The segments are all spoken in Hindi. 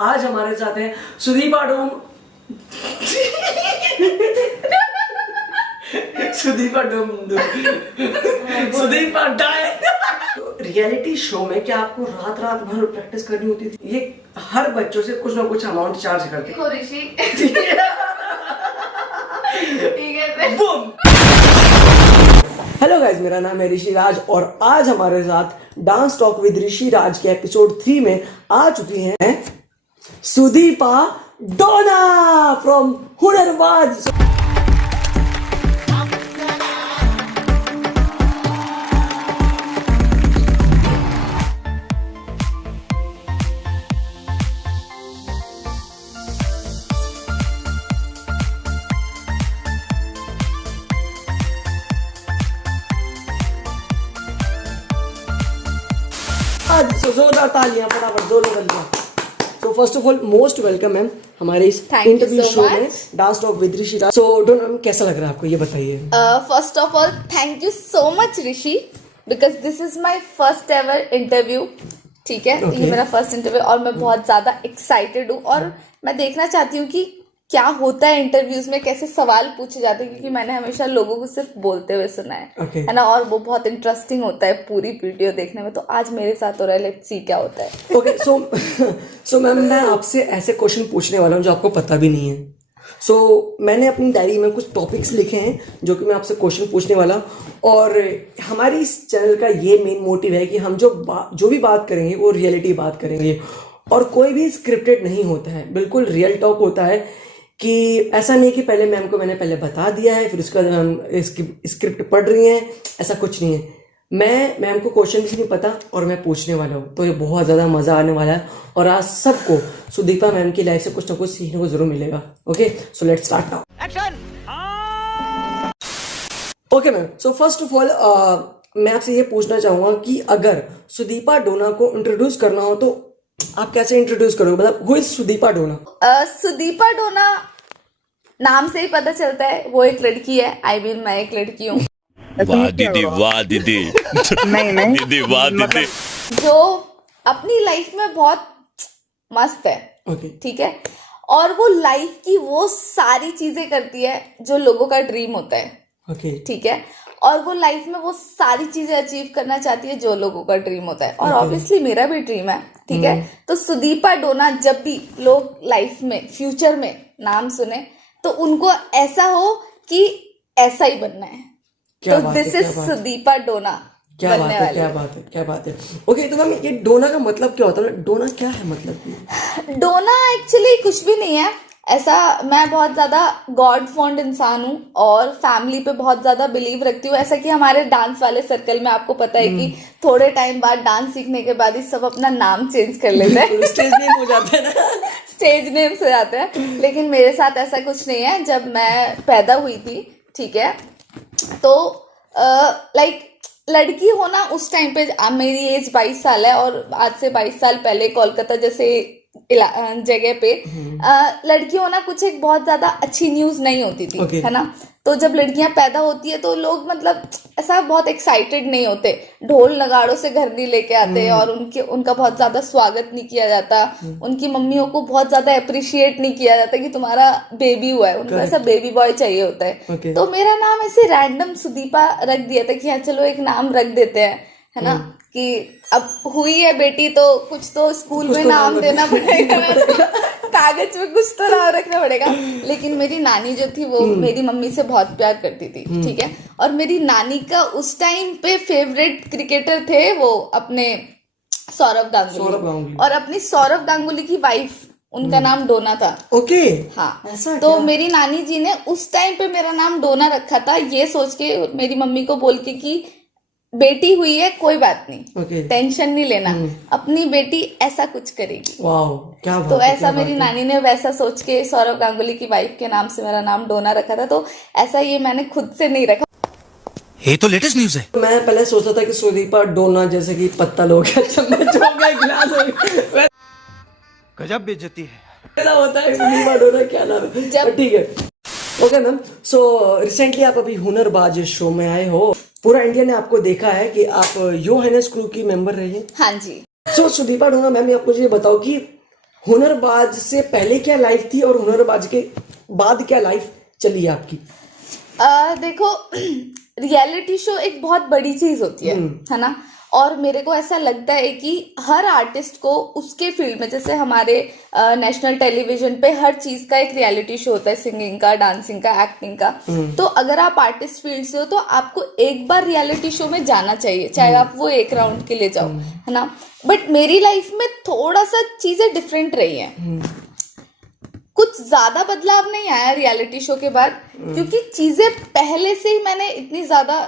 आज हमारे साथ हैं सुदीपा डोम सुदीपा डोम सुदीपा डाय रियलिटी शो में क्या आपको रात रात भर प्रैक्टिस करनी होती थी? ये हर बच्चों से कुछ ना कुछ अमाउंट चार्ज करते देखो ऋषि ठीक है। बूम। हेलो गाइज, मेरा नाम है ऋषि राज और आज हमारे साथ डांस टॉक विद ऋषि राज के एपिसोड 3 में आ चुकी हैं सुदीपा डोना फ्रॉम हुनरबाज। जोरदार तालियां फटाफट दोनों बंदियां। So first of all most welcome ma'am हमारे इस इंटरव्यू शो में dance talk with Rishi Raj. So don't ma'am कैसा लग रहा है आपको, ये बताइए। First of all thank you so much Rishi because this is my first ever interview. ठीक है, ये मेरा फर्स्ट इंटरव्यू और मैं बहुत ज्यादा एक्साइटेड हूँ और मैं देखना चाहती हूँ कि क्या होता है इंटरव्यूज में, कैसे सवाल पूछे जाते हैं, क्योंकि मैंने हमेशा लोगों को सिर्फ बोलते हुए सुना है ना, और वो बहुत इंटरेस्टिंग होता है पूरी वीडियो देखने में। तो आज मेरे साथ हो रहा है, लेट्स सी क्या होता है। ओके सो मैम मैं आपसे ऐसे क्वेश्चन पूछने वाला हूँ जो आपको पता भी नहीं है। सो मैंने अपनी डायरी में कुछ टॉपिक्स लिखे हैं जो कि मैं आपसे क्वेश्चन पूछने वाला हूँ, और हमारी इस चैनल का ये मेन मोटिव है कि हम जो भी बात करेंगे वो रियलिटी बात करेंगे और कोई भी स्क्रिप्टेड नहीं होता है, बिल्कुल रियल टॉक होता है। कि ऐसा नहीं कि पहले मैम को मैंने पहले बता दिया है फिर उसके बाद मैम इसकी स्क्रिप्ट पढ़ रही हैं, ऐसा कुछ नहीं है। मैं मैम को क्वेश्चन भी नहीं पता और मैं पूछने वाला हूँ, तो ये बहुत ज़्यादा मज़ा आने वाला है और आज सबको सुदीपा मैम की लाइफ से कुछ ना कुछ सीखने को जरूर मिलेगा। Okay so let's start now. Action. Okay ma'am, so first of all मैं आपसे ये पूछना चाहूँगा कि अगर सुदीपा डोना को इंट्रोड्यूस करना हो तो आप कैसे इंट्रोड्यूस करोगे, मतलब हु इज सुदीपा डोना? सुदीपा डोना नाम से ही पता चलता है वो एक लड़की है। आई मीन मैं एक लड़की हूँ। वाह दीदी, वाह दीदी। नहीं दीदी, वाह दीदी। जो अपनी लाइफ में बहुत मस्त है। ठीक है, और वो लाइफ की वो सारी चीजें करती है जो लोगों का ड्रीम होता है। ठीक है, और वो लाइफ में वो सारी चीजें अचीव करना चाहती है जो लोगों का ड्रीम होता है, और ऑब्वियसली मेरा भी ड्रीम है। ठीक है, तो सुदीपा डोना जब भी लोग लाइफ में फ्यूचर में नाम सुने तो उनको ऐसा हो कि ऐसा ही बनना है। तो दिस इज सुदीपा डोना। क्या बात है, क्या बात है, क्या बात है। ओके तो मैम ये डोना का मतलब क्या होता है? डोना क्या है मतलब? डोना एक्चुअली कुछ भी नहीं है ऐसा। मैं बहुत ज्यादा गॉड फॉन्ड इंसान हूँ और फैमिली पे बहुत ज्यादा बिलीव रखती हूँ। ऐसा कि हमारे डांस वाले सर्कल में आपको पता है कि थोड़े टाइम बाद डांस सीखने के बाद ही सब अपना नाम चेंज कर लेते हैं। स्टेज नेम हो जाता है ना। स्टेज नेम से जाते हैं, लेकिन मेरे साथ ऐसा कुछ नहीं है। जब मैं पैदा हुई थी, ठीक है, तो लाइक लड़की होना उस टाइम पे, मेरी एज 22 साल है और आज से 22 साल पहले कोलकाता जैसे जगह पे लड़की होना कुछ एक बहुत ज्यादा अच्छी न्यूज नहीं होती थी, है ना। तो जब लड़कियां पैदा होती है तो लोग मतलब ऐसा बहुत एक्साइटेड नहीं होते, ढोल नगाड़ों से घर नहीं लेके आते और उनका बहुत ज्यादा स्वागत नहीं किया जाता। उनकी मम्मियों को बहुत ज्यादा अप्रिशिएट नहीं किया जाता कि तुम्हारा बेबी हुआ है, उनको ऐसा बेबी बॉय चाहिए होता है। तो मेरा नाम ऐसे रैंडम सुदीपा रख दिया था कि हाँ चलो एक नाम रख देते हैं, है ना, कि अब हुई है बेटी तो कुछ तो स्कूल में नाम देना पड़ेगा, कागज में कुछ तो नाम रखना पड़ेगा। लेकिन मेरी नानी जो थी वो मेरी मम्मी से बहुत प्यार करती थी। ठीक है, और मेरी नानी का उस टाइम पे फेवरेट क्रिकेटर थे वो अपने सौरव गांगुली, और अपनी सौरव गांगुली की वाइफ उनका नाम डोना था। ओके हाँ, तो मेरी नानी जी ने उस टाइम पे मेरा नाम डोना रखा था, ये सोच के मेरी मम्मी को बोल के कि बेटी हुई है कोई बात नहीं, टेंशन नहीं लेना, अपनी बेटी ऐसा कुछ करेगी। वाओ, क्या बात तो ऐसा मेरी नानी ने वैसा सोच के सौरव गांगुली की वाइफ के नाम से मेरा नाम डोना रखा था। तो ऐसा ये मैंने खुद से नहीं रखा। ये तो लेटेस्ट न्यूज है। मैं पहले सोचता था कि सुदीपा डोना जैसे कि पत्तल हो गया, चम्मच हो गया, गिलास हो गया, गजब बेइज्जती है। ऐसा होता है। सुदीपा डोना क्या नाम है? ठीक है, ओके मैम। सो रिसेंटली आप अभी हुनरबाज शो में आए हो, पूरा इंडिया ने आपको देखा है कि आप यो हाइनेस क्रू की मेंबर रही हैं। हाँ जी। सो सुदीपा डोना मैम, आप मुझे ये बताओ कि हुनरबाज से पहले क्या लाइफ थी और हुनरबाज के बाद क्या लाइफ चली है आपकी? देखो, रियलिटी शो एक बहुत बड़ी चीज होती है ना। और मेरे को ऐसा लगता है कि हर आर्टिस्ट को उसके फील्ड में, जैसे हमारे नेशनल टेलीविजन पे हर चीज का एक रियलिटी शो होता है, सिंगिंग का, डांसिंग का, एक्टिंग का। तो अगर आप आर्टिस्ट फील्ड से हो तो आपको एक बार रियलिटी शो में जाना चाहिए, चाहे आप वो एक राउंड के लिए जाओ, है ना। बट मेरी लाइफ में थोड़ा सा चीजें डिफरेंट रही हैं। कुछ ज्यादा बदलाव नहीं आया रियलिटी शो के बाद, क्योंकि चीजें पहले से ही मैंने इतनी ज्यादा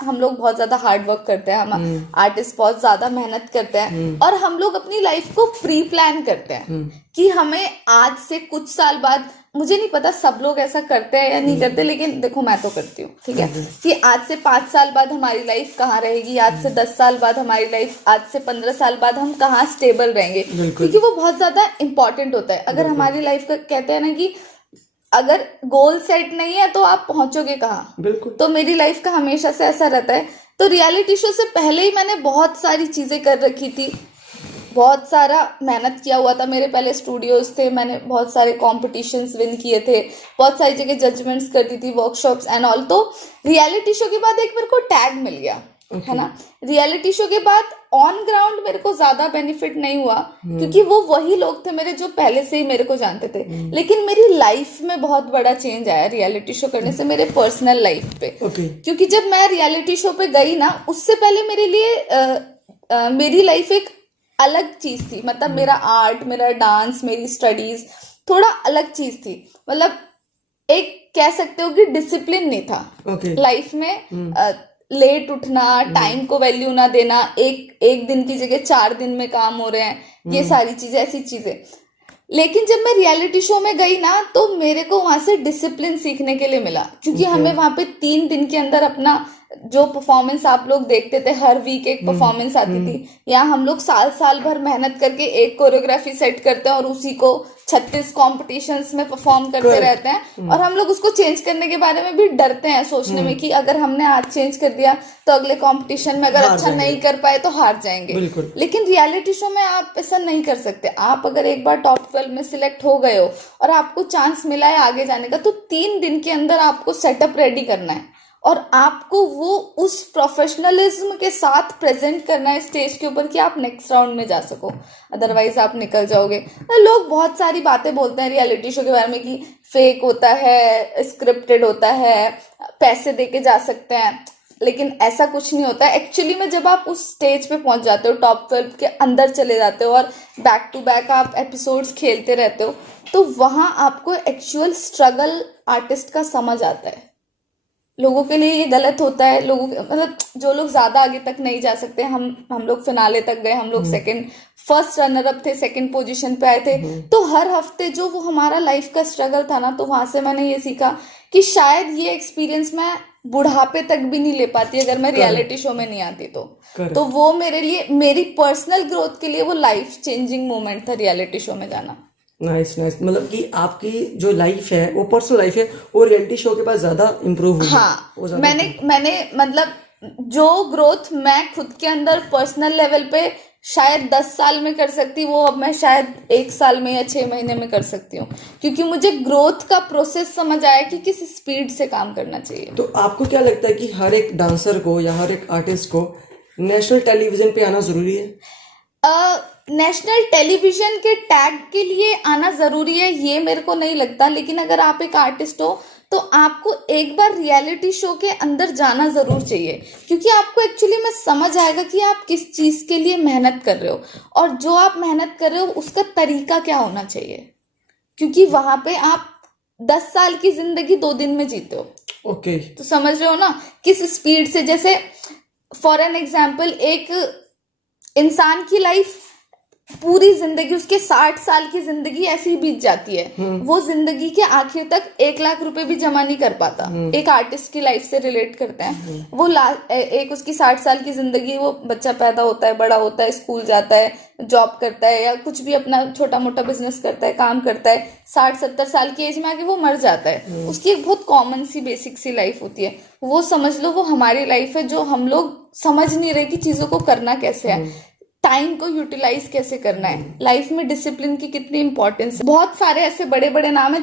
हम लोग बहुत ज्यादा हार्ड वर्क करते हैं, हम आर्टिस्ट बहुत ज्यादा मेहनत करते हैं, और हम लोग अपनी लाइफ को प्री प्लान करते हैं कि हमें आज से कुछ साल बाद, मुझे नहीं पता सब लोग ऐसा करते हैं या नहीं करते, लेकिन देखो मैं तो करती हूँ, ठीक है, कि आज से 5 साल बाद हमारी लाइफ कहाँ रहेगी, आज से 10 साल बाद हमारी लाइफ, आज से 15 साल बाद हम कहाँ स्टेबल रहेंगे, क्योंकि वो बहुत ज्यादा इंपॉर्टेंट होता है। अगर हमारी लाइफ का कहते हैं ना कि अगर गोल सेट नहीं है तो आप पहुंचोगे कहाँ। बिल्कुल। तो मेरी लाइफ का हमेशा से ऐसा रहता है। तो रियलिटी शो से पहले ही मैंने बहुत सारी चीजें कर रखी थी, बहुत सारा मेहनत किया हुआ था। मेरे पहले स्टूडियोज थे, मैंने बहुत सारे कॉम्पिटिशन्स विन किए थे, बहुत सारी जगह जजमेंट्स करती थी, वर्कशॉप्स एंड ऑल। तो रियलिटी शो के बाद एक मेरे को टैग मिल गया, है ना। रियलिटी शो के बाद ऑन ग्राउंड मेरे को ज्यादा बेनिफिट नहीं हुआ, क्योंकि वो वही लोग थे मेरे जो पहले से ही मेरे को जानते थे। लेकिन मेरी लाइफ में बहुत बड़ा चेंज आया रियलिटी शो करने से, मेरे पर्सनल लाइफ पे। क्योंकि जब मैं रियलिटी शो पे गई ना, उससे पहले मेरे लिए मेरी लाइफ एक अलग चीज थी। मतलब मेरा आर्ट, मेरा डांस, मेरी स्टडीज थोड़ा अलग चीज थी। मतलब एक कह सकते हो कि डिसिप्लिन नहीं था लाइफ में। लेट उठना, टाइम को वैल्यू ना देना, एक दिन की जगह 4 दिन में काम हो रहे हैं, ये सारी चीजें, ऐसी चीजें। लेकिन जब मैं रियलिटी शो में गई ना, तो मेरे को वहां से डिसिप्लिन सीखने के लिए मिला, क्योंकि हमें वहां पे 3 दिन के अंदर अपना जो परफॉर्मेंस आप लोग देखते थे, हर वीक एक परफॉर्मेंस आती थी। यहाँ हम लोग साल भर मेहनत करके एक कोरियोग्राफी सेट करते हैं और उसी को 36 कॉम्पिटिशन्स में परफॉर्म करते रहते हैं। और हम लोग उसको चेंज करने के बारे में भी डरते हैं, सोचने में कि अगर हमने आज चेंज कर दिया तो अगले कॉम्पिटिशन में अगर अच्छा नहीं कर पाए तो हार जाएंगे। लेकिन रियलिटी शो में आप ऐसा नहीं कर सकते। आप अगर एक बार टॉप 12 में सिलेक्ट हो गए हो और आपको चांस मिला है आगे जाने का, तो 3 दिन के अंदर आपको सेटअप रेडी करना है और आपको वो उस प्रोफेशनलिज्म के साथ प्रेजेंट करना है स्टेज के ऊपर कि आप नेक्स्ट राउंड में जा सको, अदरवाइज आप निकल जाओगे। लोग बहुत सारी बातें बोलते हैं रियलिटी शो के बारे में कि फेक होता है, स्क्रिप्टेड होता है, पैसे देके जा सकते हैं, लेकिन ऐसा कुछ नहीं होता है। एक्चुअली में जब आप उस स्टेज पे पहुंच जाते हो, टॉप 12 के अंदर चले जाते हो और बैक टू बैक आप एपिसोड्स खेलते रहते हो, तो वहां आपको एक्चुअल स्ट्रगल आर्टिस्ट का समझ आता है। लोगों के लिए ये गलत होता है, लोगों मतलब जो लोग ज्यादा आगे तक नहीं जा सकते, हम लोग फिनाले तक गए, हम लोग फर्स्ट रनर अप थे, 2nd पोजीशन पे आए थे। तो हर हफ्ते जो वो हमारा लाइफ का स्ट्रगल था ना, तो वहां से मैंने ये सीखा कि शायद ये एक्सपीरियंस मैं बुढ़ापे तक भी नहीं ले पाती अगर मैं रियलिटी शो में नहीं आती तो वो मेरे लिए, मेरी पर्सनल ग्रोथ के लिए वो लाइफ चेंजिंग मोमेंट था रियलिटी शो में जाना। Nice nice. मतलब कि आपकी जो लाइफ है, वो पर्सनल लाइफ है, वो रियलिटी शो के बाद ज्यादा इम्प्रूव हुई। हाँ, मैंने मतलब जो ग्रोथ मैं खुद के अंदर पर्सनल लेवल पे शायद 10 साल में कर सकती, वो अब मैं शायद 1 साल में या 6 महीने में कर सकती हूँ, क्योंकि मुझे ग्रोथ का प्रोसेस समझ आया कि किस स्पीड से काम करना चाहिए। तो आपको क्या लगता है कि हर एक डांसर को या हर एक आर्टिस्ट को नेशनल टेलीविजन पे आना जरूरी है? नेशनल टेलीविजन के टैग के लिए आना जरूरी है ये मेरे को नहीं लगता, लेकिन अगर आप एक आर्टिस्ट हो तो आपको एक बार रियलिटी शो के अंदर जाना जरूर चाहिए, क्योंकि आपको एक्चुअली में समझ आएगा कि आप किस चीज के लिए मेहनत कर रहे हो और जो आप मेहनत कर रहे हो उसका तरीका क्या होना चाहिए, क्योंकि वहां पे आप 10 साल की जिंदगी 2 दिन में जीते हो। तो समझ रहे हो ना किस स्पीड से। जैसे फॉर एन एग्जाम्पल, एक इंसान की लाइफ पूरी जिंदगी, उसके 60 साल की जिंदगी ऐसी ही बीत जाती है, वो जिंदगी के आखिर तक 1 लाख रुपए भी जमा नहीं कर पाता। एक आर्टिस्ट की लाइफ से रिलेट करते हैं वो एक उसकी 60 साल की जिंदगी, वो बच्चा पैदा होता है, बड़ा होता है, स्कूल जाता है, जॉब करता है या कुछ भी अपना छोटा मोटा बिजनेस करता है, काम करता है, 60-70 साल की एज में आके वो मर जाता है। उसकी एक बहुत कॉमन सी बेसिक सी लाइफ होती है। वो समझ लो वो हमारी लाइफ है जो हम लोग समझ नहीं रहे कि चीजों को करना कैसे है। टाइम को यूटिलाइज कैसे करना है, लाइफ में डिसिप्लिन की कितनी इंपॉर्टेंस है। बहुत सारे ऐसे बड़े बड़े नाम है,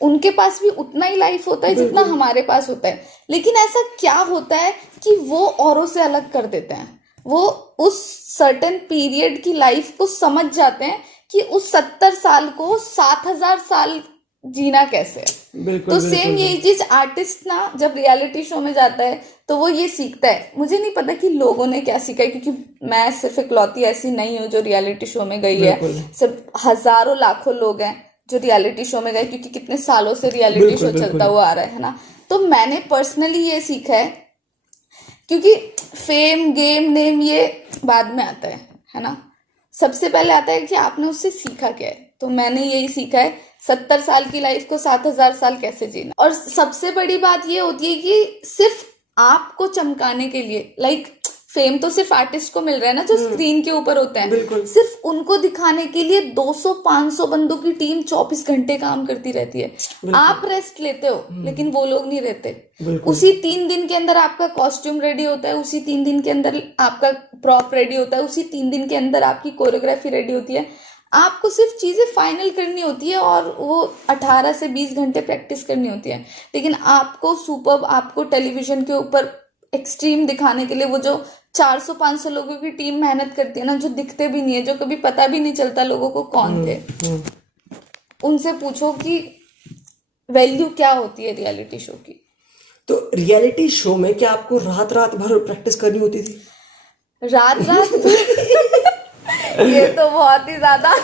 उनके पास भी उतना ही लाइफ होता है जितना हमारे पास होता है, लेकिन ऐसा क्या होता है कि वो औरों से अलग कर देते हैं। वो उस सर्टेन पीरियड की लाइफ को समझ जाते हैं कि उस 70 साल को 7000 साल जीना कैसे है। बिल्कुल, तो सेम यही चीज आर्टिस्ट ना जब रियलिटी शो में जाता है तो वो ये सीखता है। मुझे नहीं पता कि लोगों ने क्या सीखा है, क्योंकि मैं सिर्फ इकलौती ऐसी नहीं हूँ जो रियलिटी शो में गई है, सिर्फ हजारों लाखों लोग हैं जो रियलिटी शो में गए, क्योंकि कितने सालों से रियलिटी शो चलता हुआ आ रहा है ना। तो मैंने पर्सनली ये सीखा है, क्योंकि फेम गेम नेम ये बाद में आता है ना, सबसे पहले आता है कि आपने उससे सीखा क्या है। तो मैंने यही सीखा है 70 साल की लाइफ को 7000 साल कैसे जीना। और सबसे बड़ी बात ये होती है कि सिर्फ आपको चमकाने के लिए, लाइक फेम तो सिर्फ आर्टिस्ट को मिल रहा है ना जो स्क्रीन के ऊपर होते हैं, सिर्फ उनको दिखाने के लिए 200-500 बंदों की टीम 24 घंटे काम करती रहती है। आप रेस्ट लेते हो लेकिन वो लोग नहीं रहते। उसी 3 दिन के अंदर आपका कॉस्ट्यूम रेडी होता है, उसी 3 दिन के अंदर आपका प्रॉप रेडी होता है, उसी 3 दिन के अंदर आपकी कोरियोग्राफी रेडी होती है। आपको सिर्फ चीजें फाइनल करनी होती है और वो 18 से 20 घंटे प्रैक्टिस करनी होती है। लेकिन आपको टेलीविजन के ऊपर एक्सट्रीम दिखाने के लिए वो जो 400-500 लोगों की टीम मेहनत करती है ना, जो दिखते भी नहीं है, जो कभी पता भी नहीं चलता लोगों को कौन थे, उनसे पूछो कि वैल्यू क्या होती है रियलिटी शो की। तो रियलिटी शो में क्या आपको रात रात भर प्रैक्टिस करनी होती थी? रात ये तो बहुत ही ज्यादा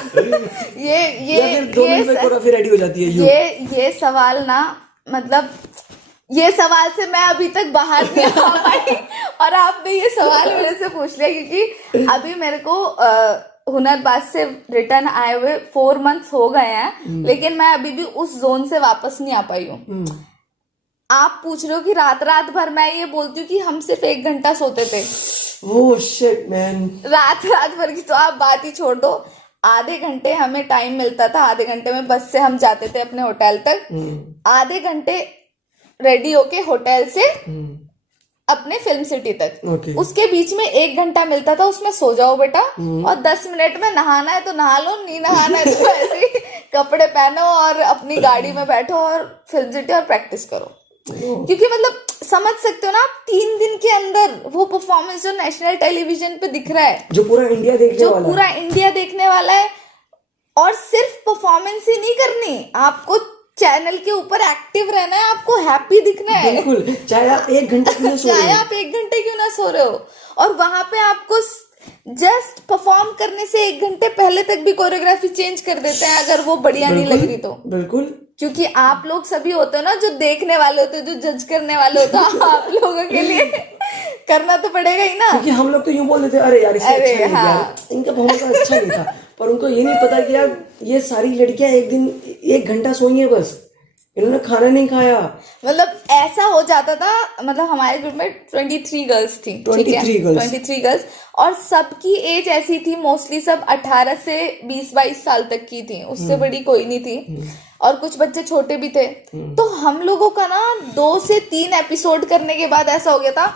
ये 2 मिनट में कोरियोग्राफी रेडी हो जाती है। ये सवाल ना, मतलब ये सवाल से मैं अभी तक बाहर नहीं आ पाई और आपने ये सवाल मेरे से पूछ लिया, क्योंकि अभी मेरे को हुनरबाज से रिटर्न आए हुए 4 मंथ्स हो गए हैं, लेकिन मैं अभी भी उस जोन से वापस नहीं आ पाई हूँ। आप पूछ रहे हो कि रात रात भर, मैं ये बोलती हूँ कि हम सिर्फ 1 घंटा सोते थे। ओह शिट मैन, रात भर की तो आप बात ही छोड़ दो। आधे घंटे हमें टाइम मिलता था, आधे घंटे में बस से हम जाते थे अपने होटल तक, आधे घंटे रेडी होके होटल से अपने फिल्म सिटी तक। उसके बीच में 1 घंटा मिलता था, उसमें सो जाओ बेटा, और 10 मिनट में नहाना है तो नहा लो, नहीं नहाना है तो ऐसे ही कपड़े पहनो और अपनी गाड़ी में बैठो और फिल्म सिटी और प्रैक्टिस करो। क्योंकि मतलब समझ सकते हो ना आप, 3 दिन के अंदर वो परफॉर्मेंस जो नेशनल टेलीविजन पे दिख रहा है, जो पूरा इंडिया देखने वाला है, और सिर्फ परफॉर्मेंस ही नहीं करनी, आपको चैनल के ऊपर एक्टिव रहना है, आपको हैप्पी दिखना है। बिल्कुल, चाहे आप 1 घंटे क्यों ना सो रहे हो, चाहे आप 1 घंटे क्यों ना सो रहे हो। और वहां पे आपको जस्ट परफॉर्म करने से 1 घंटे पहले तक भी कोरियोग्राफी चेंज कर देते हैं अगर वो बढ़िया नहीं लग रही तो। बिल्कुल, क्योंकि आप लोग सभी होते हो ना जो देखने वाले होते हो, जो जज करने वाले होते हो, आप लोगों के लिए करना तो पड़ेगा ही ना। क्योंकि हम लोग तो यूं बोल देते अरे यार इससे अच्छा नहीं यार, इनका परफॉर्मेंस अच्छा नहीं था, पर उनको ये नहीं पता कि यार ये सारी लड़कियां एक दिन 1 घंटा सोई है, बस इन्होंने खाना नहीं खाया। मतलब ऐसा हो जाता था, मतलब हमारे ग्रुप में 23 गर्ल्स थी, 23 गर्ल्स, और सबकी एज ऐसी थी, मोस्टली सब 18 से 20-22 साल तक की थी, उससे बड़ी कोई नहीं थी, और कुछ बच्चे छोटे भी थे। तो हम लोगों का ना 2 से 3 एपिसोड करने के बाद ऐसा हो गया था,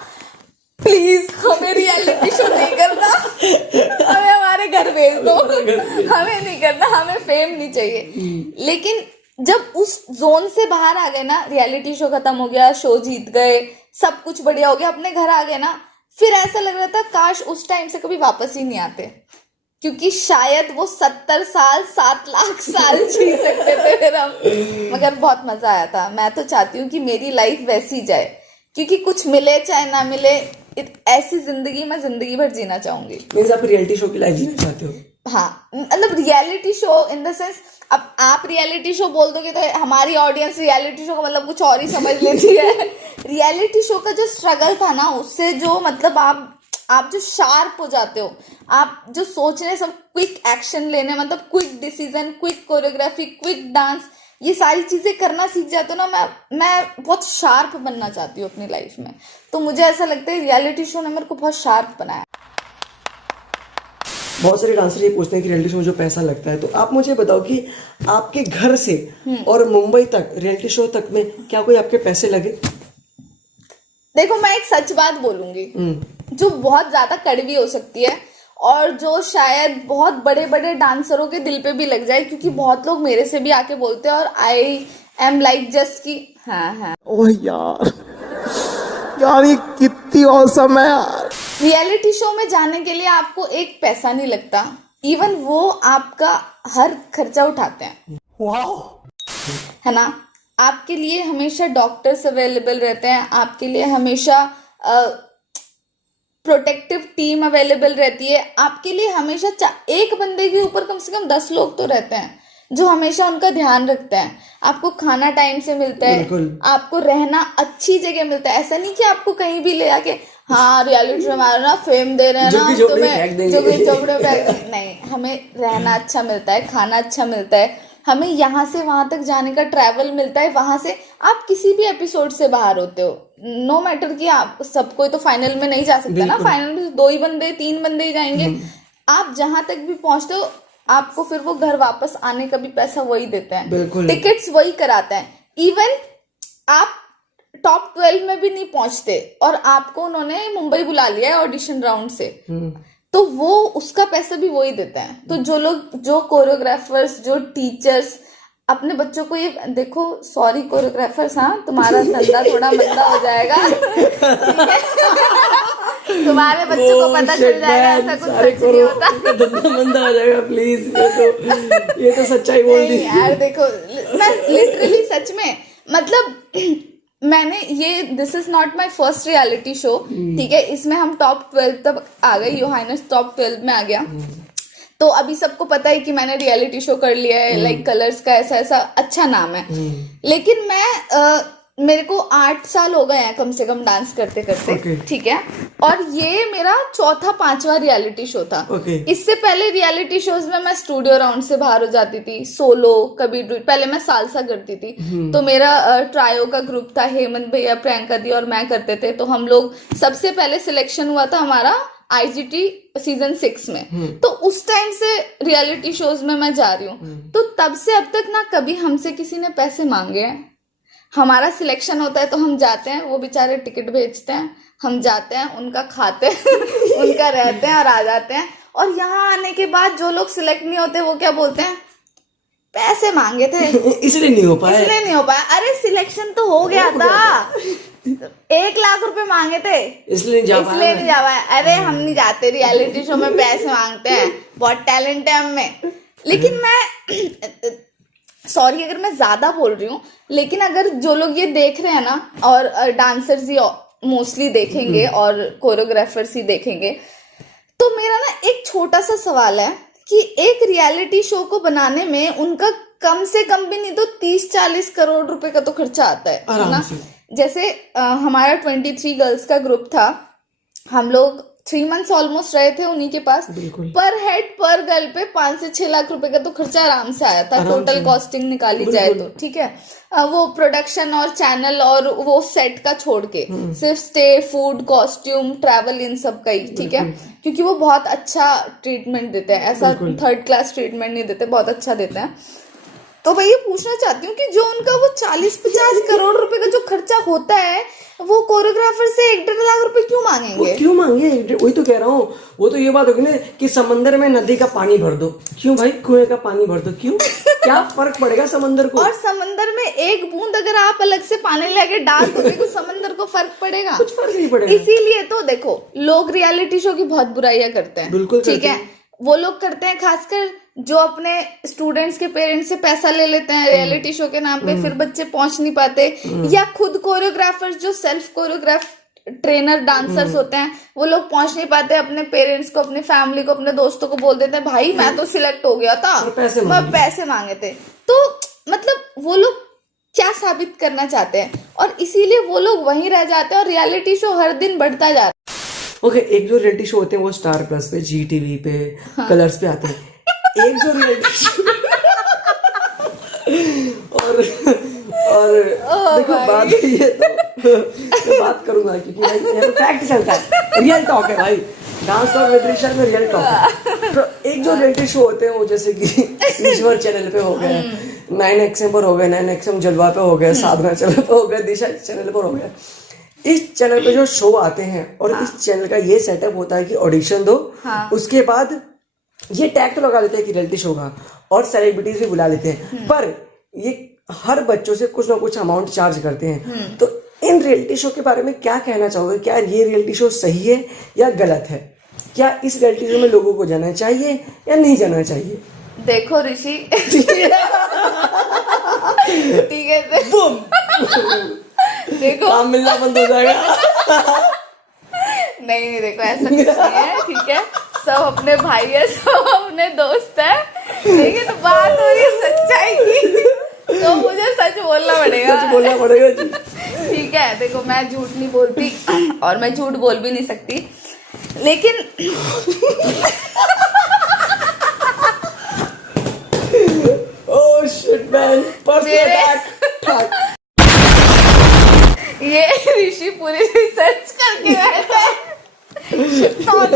प्लीज हमें रियलिटी शो नहीं करना, हमें हमारे घर भेज दो, हमें नहीं करना, हमें फेम नहीं चाहिए। लेकिन जब उस जोन से बाहर आ गए ना, रियलिटी शो खत्म हो गया, शो जीत गए, सब कुछ बढ़िया हो गया, अपने घर आ गए ना, फिर ऐसा लग रहा था काश उस टाइम से कभी वापस ही नहीं आते, क्योंकि शायद वो 70 साल 7 लाख साल जी सकते थे फिर हम। मगर बहुत मजा आया था। मैं तो चाहती हूँ कि मेरी लाइफ वैसी जाए, क्योंकि कुछ मिले चाहे ना मिले, ऐसी जिंदगी मैं जिंदगी भर जीना चाहूंगी। मींस आप रियलिटी शो की लाइफ जीना चाहते हो? हाँ, मतलब reality show in the sense, अब आप रियलिटी शो बोल दोगे तो हमारी ऑडियंस रियलिटी शो का मतलब कुछ और ही समझ लेती है। रियलिटी शो का जो स्ट्रगल था ना, उससे जो मतलब आप जो शार्प हो जाते हो, आप जो सोचने, सब क्विक एक्शन लेने, मतलब quick decision, quick choreography, quick dance, ये सारी चीजें करना सीख जाते हो ना। मैं बहुत शार्प बनना चाहती हूँ अपनी लाइफ में, तो मुझे ऐसा लगता है रियलिटी शो ने मेरे को बहुत शार्प बनाया। बहुत सारे डांसर ये पूछते हैं कि रियलिटी शो में जो पैसा लगता है, तो आप मुझे बताओ कि आपके घर से और मुंबई तक रियलिटी शो तक में क्या कोई आपके पैसे लगे? देखो, मैं एक सच बात बोलूंगी जो बहुत ज्यादा कड़वी हो सकती है और जो शायद बहुत बड़े बड़े डांसरों के दिल पे भी लग जाए, क्योंकि बहुत लोग मेरे से भी आके बोलते हैं और आई एम लाइक जस्ट की हाँ ओह यार, यार ये कितनी औसम है यार। रियलिटी शो में जाने के लिए आपको एक पैसा नहीं लगता, इवन वो आपका हर खर्चा उठाते हैं, है ना। आपके लिए हमेशा डॉक्टर्स अवेलेबल रहते हैं, आपके लिए हमेशा प्रोटेक्टिव टीम अवेलेबल रहती है, आपके लिए हमेशा एक बंदे के ऊपर कम से कम 10 लोग तो रहते हैं जो हमेशा उनका ध्यान रखते हैं। आपको खाना टाइम से मिलता है, आपको रहना अच्छी जगह मिलता है। ऐसा नहीं कि आपको कहीं भी ले आके हाँ रियलिटी शो हमारा ना फेम दे रहे हैं ना तुम्हें झोपड़े फेंक देंगे, नहीं, हमें रहना अच्छा मिलता है, खाना अच्छा मिलता है, हमें यहाँ से वहां तक जाने का ट्रैवल मिलता है। वहां से आप किसी भी एपिसोड से बाहर होते हो, नो मैटर कि आप सब कोई तो फाइनल में नहीं जा सकता ना, फाइनल में 2 ही बंदे 3 बंदे ही जाएंगे। आप जहां तक भी पहुंचते हो आपको फिर वो घर वापस आने का भी पैसा वही देते हैं, टिकट्स वही कराते हैं। इवन आप टॉप 12 में भी नहीं पहुंचते और आपको उन्होंने मुंबई बुला लिया है ऑडिशन राउंड से, तो वो उसका पैसा भी वही देते हैं। तो जो लोग, जो कोरियोग्राफर्स, जो टीचर्स अपने बच्चों को ये देखो, सॉरी कोरियोग्राफर्स, हाँ तुम्हारा धंधा थोड़ा मंदा हो जाएगा तुम्हारे बच्चों को पता चल जाएगा ऐसा कुछ सच नहीं होता, धंधा मंदा हो जाएगा प्लीज। ये तो सच्चाई बोल दी यार। देखो मैं लिटरली सच में, मतलब मैंने ये, this is not my first reality show, ठीक है, इसमें हम टॉप 12 तक आ गए, योर हाइनेस टॉप 12 में आ गया। तो अभी सबको पता है कि मैंने रियलिटी शो कर लिया है, लाइक कलर्स का ऐसा ऐसा अच्छा नाम है। लेकिन मैं मेरे को 8 साल हो गए हैं कम से कम डांस करते करते, ठीक है, और ये मेरा 4था-5वां रियलिटी शो था। इससे पहले रियलिटी शोज में मैं स्टूडियो राउंड से बाहर हो जाती थी, सोलो, कभी पहले मैं सालसा करती थी, तो मेरा ट्रायो का ग्रुप था, हेमंत भैया, प्रियंका दी और मैं करते थे। तो हम लोग, सबसे पहले सिलेक्शन हुआ था हमारा IGT सीजन 6 में, तो उस टाइम से रियलिटी शोज में मैं जा रही हूँ। तो तब से अब तक ना कभी हमसे किसी ने पैसे मांगे हैं। हमारा सिलेक्शन होता है तो हम जाते हैं, वो बेचारे टिकट भेजते हैं, हम जाते हैं, उनका खाते हैं उनका रहते हैं और आ जाते हैं। और यहाँ आने के बाद जो लोग सिलेक्ट नहीं होते वो क्या बोलते हैं, पैसे मांगे थे इसलिए नहीं हो पाया, इसलिए नहीं हो पाया। अरे सिलेक्शन तो हो गया था, 1 लाख रुपए मांगे थे, इसलिए नहीं जा पाया। अरे हम नहीं जाते रियलिटी शो में, पैसे मांगते हैं, बहुत टैलेंट है हम में। लेकिन मैं सॉरी अगर मैं ज्यादा बोल रही हूँ, लेकिन अगर जो लोग ये देख रहे हैं ना, और डांसर्स ही मोस्टली देखेंगे और कोरियोग्राफर्स ही देखेंगे, तो मेरा ना एक छोटा सा सवाल है कि एक रियलिटी शो को बनाने में उनका कम से कम भी नहीं तो 30-40 करोड़ रुपए का तो खर्चा आता है ना। जैसे हमारा 23 गर्ल्स का ग्रुप था, हम लोग 3 मंथ्स ऑलमोस्ट रहे थे उन्हीं के पास। पर हेड पर गर्ल पे 5 से 6 लाख रुपए का तो खर्चा आराम से आया था, टोटल कॉस्टिंग निकाली जाए तो, ठीक है। वो प्रोडक्शन और चैनल और वो सेट का छोड़ के सिर्फ स्टे, फूड, कॉस्ट्यूम, ट्रैवल, इन सब का ही, ठीक है, क्योंकि वो बहुत अच्छा ट्रीटमेंट देते हैं, ऐसा 3rd क्लास ट्रीटमेंट नहीं देते, बहुत अच्छा देते हैं। तो मैं ये पूछना चाहती हूँ कि जो उनका वो 40-50 करोड़ रुपए का जो खर्चा होता है, वो कोरियोग्राफर से 1-1.5 लाख रुपए क्यों मांगेंगे? क्यों मांगे? वही तो कह रहा हूँ। वो तो ये बात होगी ना कि समंदर में नदी का पानी भर दो, क्यों भाई कुएं का पानी भर दो, क्यों? क्या फर्क पड़ेगा समंदर को? और समंदर में एक बूंद अगर आप अलग से पानी लेके डाल दोगे तो समंदर को फर्क पड़ेगा? कुछ फर्क नहीं पड़ेगा। इसीलिए तो देखो, लोग रियलिटी शो की बहुत बुराइयां करते हैं, बिल्कुल, ठीक है, वो लोग करते हैं खासकर जो अपने स्टूडेंट्स के पेरेंट्स से पैसा ले लेते हैं रियलिटी शो के नाम पे, फिर बच्चे पहुंच नहीं पाते, या खुद कोरियोग्राफर्स जो सेल्फ कोरियोग्राफ ट्रेनर डांसर्स होते हैं, वो लोग पहुंच नहीं पाते, अपने पेरेंट्स को, अपने फैमिली को, अपने दोस्तों को बोल देते हैं भाई मैं तो सिलेक्ट हो गया था, मैं पैसे मांगे थे। तो मतलब वो लोग क्या साबित करना चाहते हैं, और इसीलिए वो लोग वहीं रह जाते हैं और रियलिटी शो हर दिन बढ़ता जाता है। ओके, एक जो रियलिटी शो होते हैं वो स्टार प्लस पे, GTV पे, कलर्स पे आते हैं। एक जो रियलिटी शो और देखो बात ये तो बात करूंगा क्योंकि भाई ये फैक्ट चलता है, रियल टॉक है भाई, डांस और विद ऋषभ में रियल टॉक है। तो एक जो रियलिटी शो होते हैं वो जैसे कि ईश्वर चैनल पे हो गए, 9XM पर हो गए, 9XM जलवा पे हो गए, साधना चैनल पे हो गए, दिशा चैनल पर हो गए, इस चैनल पे जो शो आते हैं और इस चैनल का ये सेटअप होता है कि ऑडिशन दो, उसके बाद ये टैग तो लगा लेते हैं कि रियलिटी शो का, और सेलिब्रिटीज भी बुला लेते हैं, पर ये हर बच्चों से कुछ ना कुछ अमाउंट चार्ज करते हैं। तो इन रियलिटी शो के बारे में क्या कहना चाहोगे? क्या ये रियलिटी शो सही है या गलत है? क्या इस रियलिटी शो में लोगों को जाना चाहिए या नहीं जाना चाहिए? देखो ऋषि ठीक है बूम, देखो काम मिलना बंद हो जाएगा। नहीं देखो ऐसा कुछ नहीं है, ठीक है, सब अपने भाई है, सब अपने दोस्त है, लेकिन बात हो रही है सच्चाई की, तो मुझे सच बोलना पड़ेगा। सच बोलना पड़ेगा जी। ठीक है, देखो मैं झूठ नहीं बोलती और मैं झूठ बोल भी नहीं सकती, लेकिन ओह शिट मैन, ये ऋषि पूरी रिसर्च करके बैठा है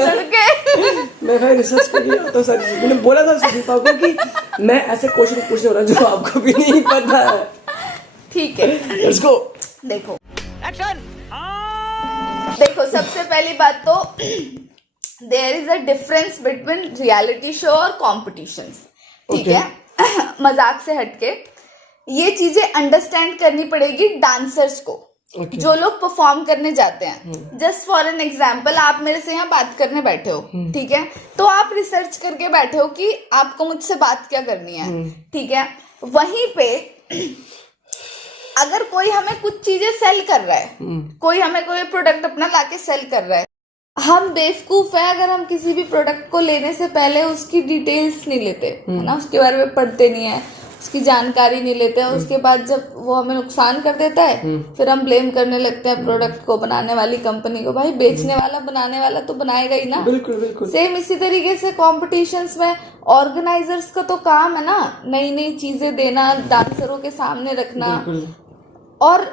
लड़के। मैं भाई रिसर्च करके आता हूँ सारी चीज़। मैंने बोला था सुदीपा को कि मैं ऐसे क्वेश्चन पूछने वाला जो आपको भी नहीं पता है। ठीक है, लेट्स गो। देखो देखो सबसे पहली बात तो there is a difference between reality show और कॉम्पिटिशंस, ठीक है। मजाक से हटके ये चीजें अंडरस्टैंड करनी पड़ेगी डांसर्स को, जो लोग परफॉर्म करने जाते हैं। जस्ट फॉर एन एग्जाम्पल, आप मेरे से यहाँ बात करने बैठे हो, ठीक है, तो आप रिसर्च करके बैठे हो कि आपको मुझसे बात क्या करनी है, ठीक है। वहीं पे अगर कोई हमें कुछ चीजें सेल कर रहा है, कोई हमें कोई प्रोडक्ट अपना लाके सेल कर रहा है, हम बेवकूफ है अगर हम किसी भी प्रोडक्ट को लेने से पहले उसकी डिटेल्स नहीं लेते, है ना, उसके बारे में पढ़ते नहीं है, उसकी जानकारी नहीं लेते, और उसके बाद जब वो हमें नुकसान कर देता है फिर हम ब्लेम करने लगते हैं प्रोडक्ट को, बनाने वाली कंपनी को। भाई बेचने वाला बनाने वाला तो बनाएगा ही ना। बिल्कुल बिल्कुल। सेम इसी तरीके से कॉम्पिटिशन्स में ऑर्गेनाइजर्स का तो काम है ना नई नई चीजें देना, डांसरों के सामने रखना। और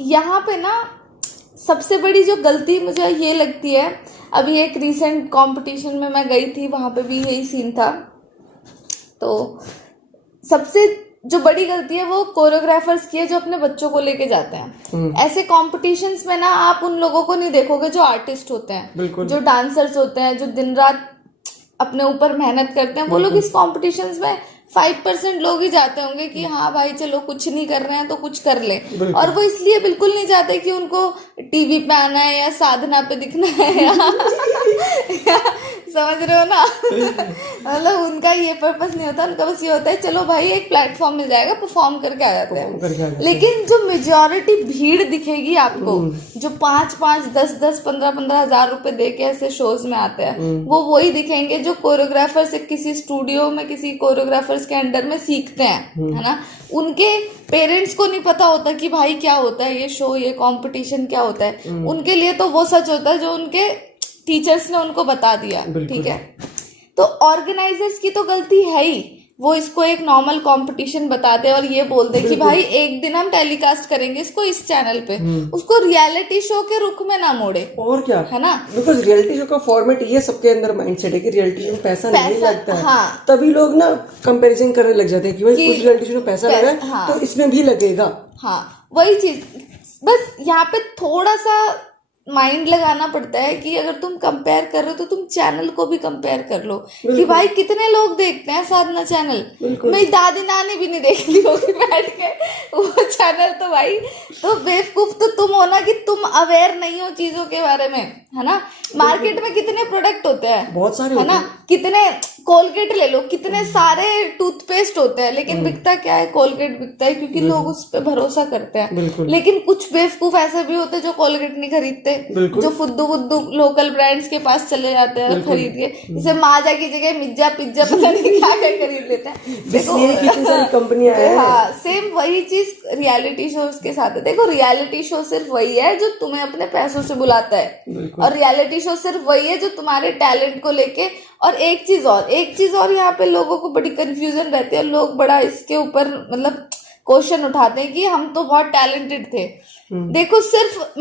यहाँ पे ना सबसे बड़ी जो गलती मुझे ये लगती है, अभी एक रिसेंट कंपटीशन में मैं गई थी, वहां पे भी यही सीन था। तो सबसे जो बड़ी गलती है वो कोरियोग्राफर्स की है, जो अपने बच्चों को लेके जाते हैं ऐसे कॉम्पिटिशन्स में ना। आप उन लोगों को नहीं देखोगे जो आर्टिस्ट होते हैं, जो डांसर्स होते हैं, जो दिन रात अपने ऊपर मेहनत करते हैं। वो लोग इस कॉम्पिटिशन्स में 5% लोग ही जाते होंगे कि हाँ भाई चलो कुछ नहीं कर रहे हैं तो कुछ कर ले, और वो इसलिए बिल्कुल नहीं जाते कि उनको टीवी पे आना है या साधना पे दिखना है या समझ रहे हो ना। मतलब उनका ये पर्पस नहीं होता, उनका बस ये होता है चलो भाई एक प्लेटफॉर्म मिल जाएगा, परफॉर्म करके आ जाते हैं। लेकिन जो मेजॉरिटी भीड़ दिखेगी आपको, जो 5-5, 10-10, 15-15 हजार रुपए दे के ऐसे शोज में आते हैं, वो वही दिखेंगे जो कोरियोग्राफर से किसी स्टूडियो में किसी कोरियोग्राफर्स के अंडर में सीखते हैं, है ना। उनके पेरेंट्स को नहीं पता होता कि भाई क्या होता है ये शो, ये कंपटीशन क्या होता है। उनके लिए तो वो सच होता है जो उनके टीचर्स ने उनको बता दिया, ठीक है। तो ऑर्गेनाइजर्स की तो गलती है ही, वो इसको एक नॉर्मल कंपटीशन बताते हैं और ये बोल दे कि भाई एक दिन हम टेलीकास्ट करेंगे इसको इस चैनल पे, उसको रियलिटी शो के रुख में ना मोड़े। और क्या है ना, बिकॉज रियलिटी शो का फॉर्मेट ये सबके अंदर माइंडसेट है कि रियलिटी शो में पैसा नहीं लगता है। हाँ। तभी लोग ना कंपैरिजन करने लग जाते हैं कि भाई उस रियलिटी शो में पैसा लगा है, हाँ। तो इसमें भी लगेगा। हाँ वही चीज, बस यहाँ पे थोड़ा सा माइंड लगाना पड़ता है कि अगर तुम कंपेयर कर रहे हो तो तुम चैनल को भी कंपेयर कर लो कि भाई कितने लोग देखते हैं साधना चैनल। मेरी दादी नानी भी नहीं देखती होगी बैठ के वो चैनल। तो भाई तो बेवकूफ तो तुम हो ना कि तुम अवेयर नहीं हो चीजों के बारे में, है ना। मार्केट में कितने प्रोडक्ट होते हैं, बहुत सारे है ना, कितने कोलगेट ले लो, कितने सारे टूथपेस्ट होते हैं, लेकिन बिकता क्या है, कोलगेट बिकता है क्योंकि लोग उस पर भरोसा करते हैं। लेकिन कुछ बेवकूफ ऐसे भी होते हैं जो कोलगेट नहीं खरीदते, जो फुद्दू बुद्दू लोकल ब्रांड्स के पास चले जाते हैं खरीद के, जैसे माजा की जगह मिर्जा पिज्जा पता नहीं क्या क्या खरीद लेते हैं। देखो कंपनियां हैं। हाँ सेम वही चीज रियलिटी शोज के साथ है। देखो रियलिटी शो सिर्फ वही है जो तुम्हें अपने पैसों से बुलाता है, और रियलिटी शो सिर्फ वही है जो तुम्हारे टैलेंट को लेके। और एक चीज और यहाँ पे लोगों को बड़ी कंफ्यूजन रहती है, लोग बड़ा इसके ऊपर मतलब क्वेश्चन उठाते हैं कि हम तो बहुत टैलेंटेड थे। देखो सिर्फ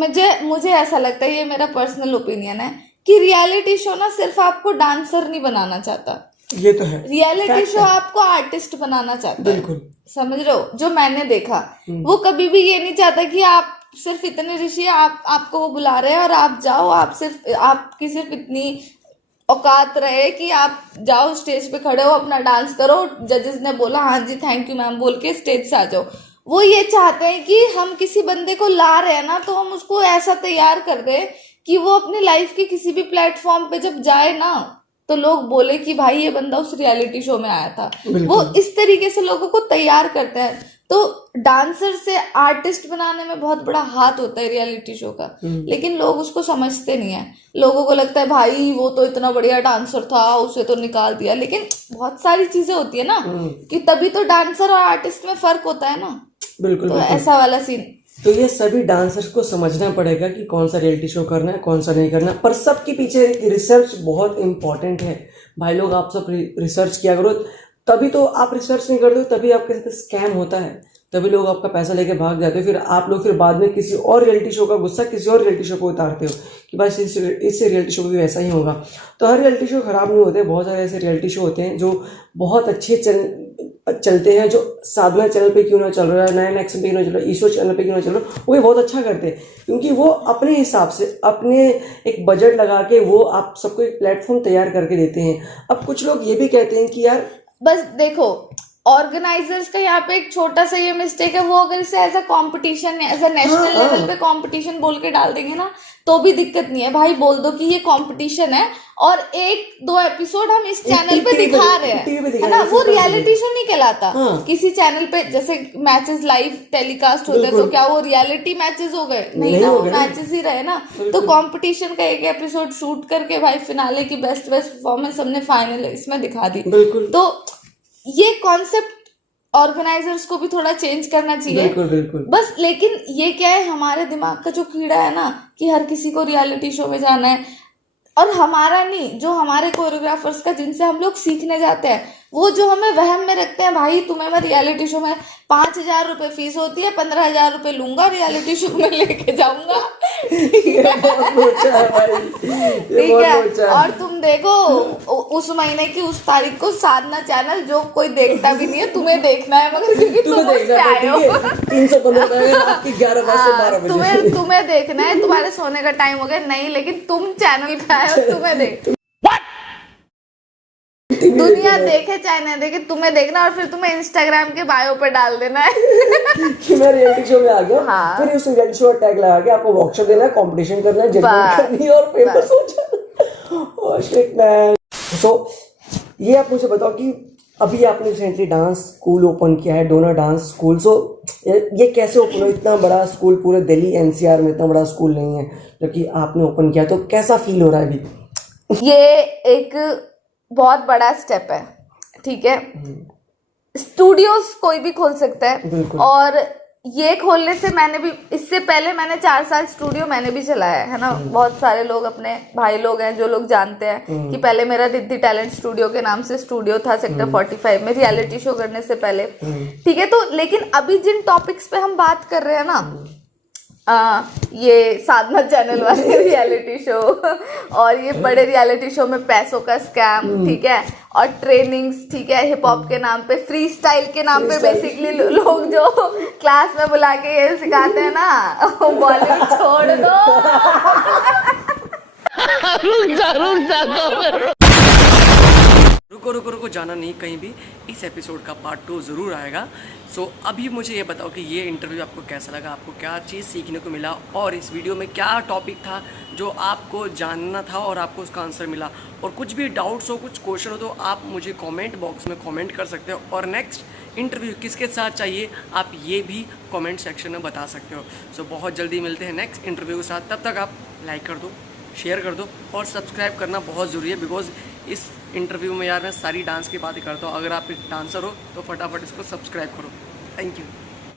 मुझे ऐसा लगता है, ये मेरा पर्सनल ओपिनियन है, कि रियलिटी शो ना सिर्फ आपको डांसर नहीं बनाना चाहता, ये तो है। रियलिटी शो आपको आर्टिस्ट बनाना चाहता है। बिल्कुल समझ रहे हो, जो मैंने देखा वो कभी भी ये नहीं चाहता कि आप सिर्फ इतने ऋषि आपको वो बुला रहे हैं और आप जाओ, आपकी सिर्फ इतनी औकात रहे कि आप जाओ स्टेज पे खड़े हो, अपना डांस करो, जजेस ने बोला हाँ जी थैंक यू मैम बोल के स्टेज से आ जाओ। वो ये चाहते हैं कि हम किसी बंदे को ला रहे हैं ना, तो हम उसको ऐसा तैयार कर दें कि वो अपनी लाइफ के किसी भी प्लेटफॉर्म पे जब जाए ना, तो लोग बोले कि भाई ये बंदा उस रियलिटी शो में आया था। वो इस तरीके से लोगों को तैयार करते हैं। तो डांसर से आर्टिस्ट बनाने में बहुत बड़ा हाथ होता है रियलिटी शो का, लेकिन लोग उसको समझते नहीं है। लोगों को लगता है भाई वो तो इतना बढ़िया डांसर था, उसे तो निकाल दिया। लेकिन बहुत सारी चीजें होती है ना कि तभी तो डांसर और आर्टिस्ट में फर्क होता है ना। बिल्कुल, तो बिल्कुल। ऐसा वाला सीन। तो ये सभी डांसर्स को समझना पड़ेगा कि कौन सा रियलिटी शो करना है, कौन सा नहीं करना। पर सबके पीछे रिसर्च बहुत इंपॉर्टेंट है भाई लोग। आप सब रिसर्च किया करो, तभी तो आप रिसर्च नहीं करते हो, तभी आपके साथ स्कैम होता है, तभी लोग आपका पैसा लेके भाग जाते हो। फिर आप लोग फिर बाद में किसी और रियलिटी शो का गुस्सा किसी और रियलिटी शो को उतारते हो कि बस इस रियलिटी शो भी वैसा ही होगा। तो हर रियलिटी शो खराब नहीं होते। बहुत सारे ऐसे रियलिटी शो होते हैं जो बहुत अच्छे चलते हैं, जो साधना चैनल पे क्यों ना चल रहा है, 9XM पे क्यों ना चल रहा है, ईशो चैनल पे क्यों ना चल रहा है, वो भी बहुत अच्छा करते हैं। क्योंकि वो अपने हिसाब से अपने एक बजट लगा के वो आप सबको एक प्लेटफॉर्म तैयार करके देते हैं। अब कुछ लोग ये भी कहते हैं कि यार बस देखो ऑर्गेनाइजर्स का यहाँ पे एक छोटा सा ये मिस्टेक है, वो अगर इसे as a competition as a national level पे कंपटीशन बोल के डाल देंगे ना, तो भी दिक्कत नहीं है भाई। बोल दो कि ये कंपटीशन है और 1-2 एपिसोड हम इस चैनल पे दिखा रहे हैं, है ना, वो रियलिटी शो नहीं कहलाता। किसी चैनल पे जैसे मैचेस लाइव टेलीकास्ट होते हैं, तो क्या वो रियलिटी मैचेस हो गए? नहीं ना, वो मैचेस ही रहे ना। तो कंपटीशन का एक एपिसोड शूट करके भाई फिनाले की बेस्ट परफॉर्मेंस हमने फाइनल इसमें दिखा दी। तो ये कॉन्सेप्ट ऑर्गेनाइजर्स को भी थोड़ा चेंज करना चाहिए। बिल्कुल, बिल्कुल। बस लेकिन ये क्या है, हमारे दिमाग का जो कीड़ा है ना कि हर किसी को रियलिटी शो में जाना है, और हमारा नहीं, जो हमारे कोरियोग्राफर्स का जिनसे हम लोग सीखने जाते हैं, वो जो हमें वहम में रखते हैं भाई तुम्हें मैं रियलिटी शो में 5,000 रुपए फीस होती है, 15,000 रुपए लूंगा, रियलिटी शो में लेके जाऊंगा। ठीक है। और तुम देखो उस महीने की उस तारीख को साधना चैनल जो कोई देखता भी नहीं है, तुम्हें देखना है, मगर क्योंकि तुम उससे आए हो 315 तुम्हें देखना है, तुम्हारे सोने का टाइम हो गया नहीं, लेकिन तुम चैनल पे आए हो, तुम्हें देख दुनिया देखे चाहे ना देखे, तुम्हें देखना, और फिर तुम्हें इंस्टाग्राम के बायो पे डाल देना है कि मैं रियलिटी शो में आ गया। हाँ। फिर उस रियलिटी शो टैग लगा के आपको वर्कशॉप देना है, कंपटीशन करना है, जजमेंट करनी है और फेमस हो जाना। Oh shit man. सो ये आप मुझे बताओ कि अभी आपने रिसेंटली डांस स्कूल ओपन किया है, डोना डांस स्कूल। सो ये कैसे ओपन हुआ? इतना बड़ा स्कूल पूरे दिल्ली NCR में इतना बड़ा स्कूल नहीं है, जबकि आपने ओपन किया, तो कैसा फील हो रहा है अभी? ये एक बहुत बड़ा स्टेप है, ठीक है। स्टूडियोज कोई भी खोल सकता है, और ये खोलने से मैंने भी, इससे पहले मैंने 4 साल स्टूडियो मैंने भी चलाया है ना। बहुत सारे लोग अपने भाई लोग हैं जो लोग जानते हैं कि पहले मेरा रिद्धि टैलेंट स्टूडियो के नाम से स्टूडियो था सेक्टर 45 में, रियलिटी शो करने से पहले, ठीक है। तो लेकिन अभी जिन टॉपिक्स पे हम बात कर रहे हैं ना, ये साधना चैनल वाले रियलिटी शो और ये बड़े रियलिटी शो में पैसों का स्कैम, ठीक है, और ट्रेनिंग्स, ठीक है, हिप हॉप के नाम पे, फ्री स्टाइल के नाम पे बेसिकली लोग जो क्लास में बुला के ये सिखाते हैं ना, बॉलीवुड छोड़ दो। रुको जाना नहीं कहीं भी, इस एपिसोड का पार्ट 2 ज़रूर आएगा। सो अभी मुझे ये बताओ कि ये इंटरव्यू आपको कैसा लगा, आपको क्या चीज़ सीखने को मिला, और इस वीडियो में क्या टॉपिक था जो आपको जानना था और आपको उसका आंसर मिला। और कुछ भी डाउट्स हो, कुछ क्वेश्चन हो, तो आप मुझे कमेंट बॉक्स में कमेंट कर सकते हो, और नेक्स्ट इंटरव्यू किसके साथ चाहिए आप ये भी कमेंट सेक्शन में बता सकते हो। सो बहुत जल्दी मिलते हैं नेक्स्ट इंटरव्यू के साथ। तब तक आप लाइक कर दो, शेयर कर दो, और सब्सक्राइब करना बहुत ज़रूरी है, बिकॉज इस इंटरव्यू में यार मैं सारी डांस की बातें करता हूँ। अगर आप एक डांसर हो तो फटाफट इसको सब्सक्राइब करो। Thank you.